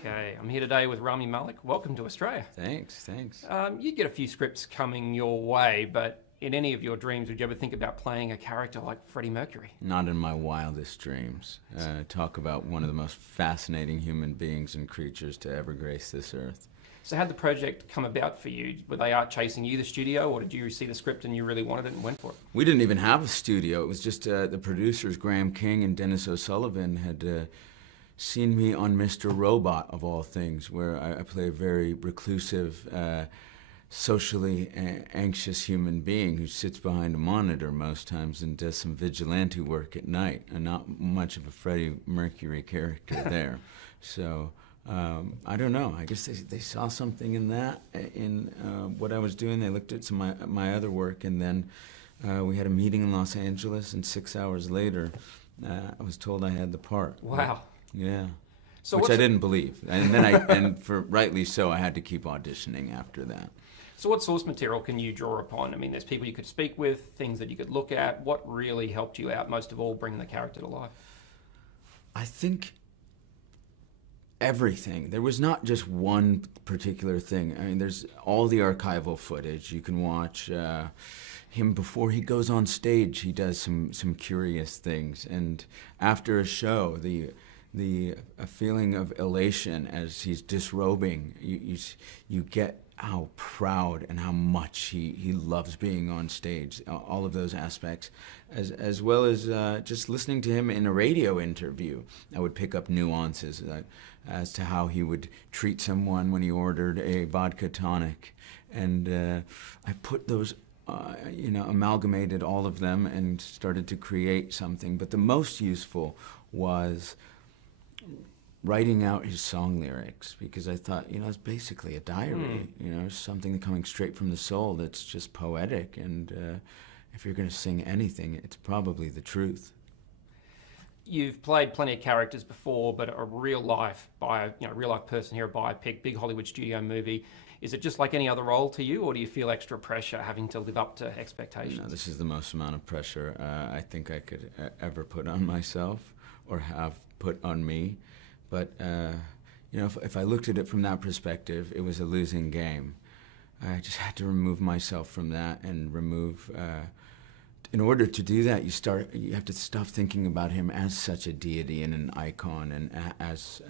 Okay, I'm here today with Rami Malek. Welcome to Australia. Thanks. You get a few scripts coming your way, but in any of your dreams, would you ever think about playing a character like Freddie Mercury? Not in my wildest dreams. Talk about one of the most fascinating human beings and creatures to ever grace this earth. So how'd the project come about for you? Were they out chasing you, the studio, or did you see the script and you really wanted it and went for it? We didn't even have a studio. It was just the producers, Graham King and Dennis O'Sullivan, had seen me on Mr. Robot, of all things, where I play a very reclusive, socially anxious human being who sits behind a monitor most times and does some vigilante work at night, and not much of a Freddie Mercury character there. So I don't know. I guess they saw something in that, in what I was doing. They looked at some of my other work, and then we had a meeting in Los Angeles, and 6 hours later, I was told I had the part. Wow. Yeah. So which I didn't believe, and then and for rightly so, I had to keep auditioning after that. So what source material can you draw upon? I mean, there's people you could speak with, things that you could look at. What really helped you out, most of all, bringing the character to life? I think everything. There was not just one particular thing. I mean, there's all the archival footage. You can watch him before he goes on stage. He does some curious things, and after a show, the feeling of elation as he's disrobing, you get how proud and how much he loves being on stage, all of those aspects, as well as just listening to him in a radio interview. I would pick up nuances as to how he would treat someone when he ordered a vodka tonic, and I put those amalgamated all of them and started to create something. But the most useful was writing out his song lyrics, because I thought, it's basically a diary, something coming straight from the soul that's just poetic, and if you're going to sing anything, it's probably the truth. You've played plenty of characters before, but a real life person here, a biopic, big Hollywood studio movie. Is it just like any other role to you, or do you feel extra pressure having to live up to expectations? No, this is the most amount of pressure I think I could ever put on myself or have put on me. But if I looked at it from that perspective, it was a losing game. I just had to remove myself from that and remove. In order to do that, you have to stop thinking about him as such a deity and an icon, and as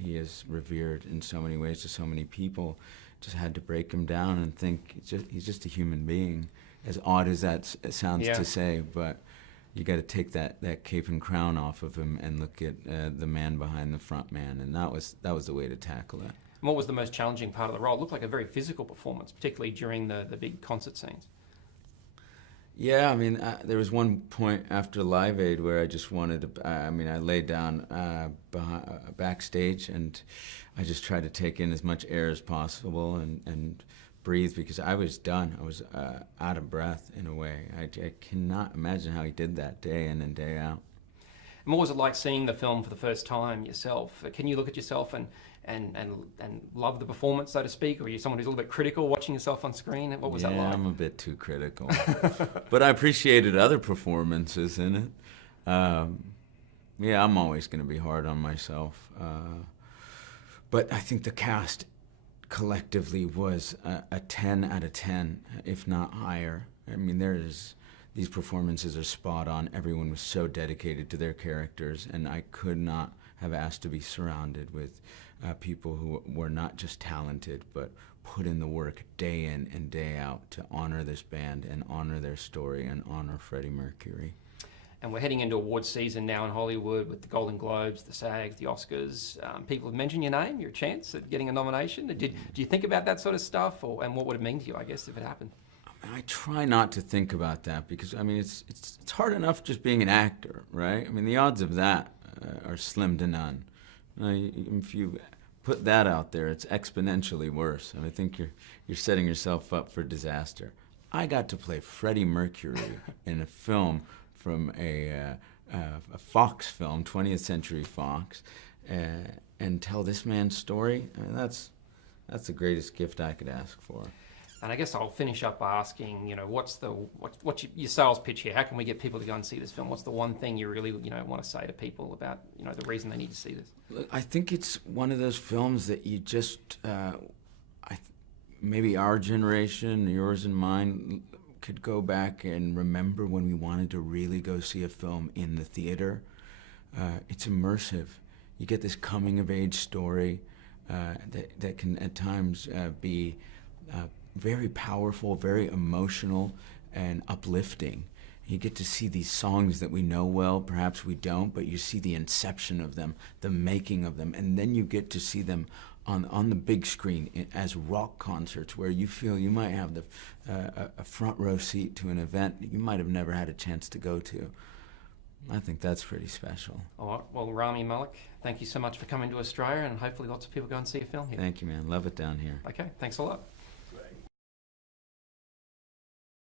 he is revered in so many ways to so many people. Just had to break him down and think he's just a human being. As odd as that sounds to say, but you got to take that cape and crown off of him and look at the man behind the front man, and that was the way to tackle it. And what was the most challenging part of the role? It looked like a very physical performance, particularly during the big concert scenes. Yeah, I mean, there was one point after Live Aid where I just wanted to, I laid down backstage, and I just tried to take in as much air as possible and breathe, because I was done. I was out of breath in a way. I cannot imagine how he did that day in and day out. And what was it like seeing the film for the first time yourself? Can you look at yourself and love the performance, so to speak, or are you someone who's a little bit critical watching yourself on screen? What was that like? Yeah, I'm a bit too critical. But I appreciated other performances in it. I'm always going to be hard on myself. But I think the cast collectively was a 10 out of 10, if not higher. I mean, these performances are spot on. Everyone was so dedicated to their characters, and I could not have asked to be surrounded with people who were not just talented, but put in the work day in and day out to honor this band and honor their story and honor Freddie Mercury. And we're heading into awards season now in Hollywood with the Golden Globes, the SAGs, the Oscars. People have mentioned your name, your chance at getting a nomination. Do you think about that sort of stuff, and what would it mean to you, I guess, if it happened? I try not to think about that, because it's hard enough just being an actor, right? I mean, the odds of that are slim to none. If you put that out there, it's exponentially worse. I think you're setting yourself up for disaster. I got to play Freddie Mercury in a film from a Fox film, 20th Century Fox, and tell this man's story. I mean, that's the greatest gift I could ask for. And I guess I'll finish up by asking, what's your sales pitch here? How can we get people to go and see this film? What's the one thing you really, want to say to people about, the reason they need to see this? Look, I think it's one of those films that you just, maybe our generation, yours and mine, could go back and remember when we wanted to really go see a film in the theater. It's immersive. You get this coming-of-age story that can at times be very powerful, very emotional, and uplifting. You get to see these songs that we know well, perhaps we don't, but you see the inception of them, the making of them, and then you get to see them on the big screen as rock concerts where you feel you might have a front row seat to an event you might have never had a chance to go to. I think that's pretty special. All right. Well, Rami Malek, thank you so much for coming to Australia, and hopefully lots of people go and see your film here. Thank you, man. Love it down here. Okay. Thanks a lot.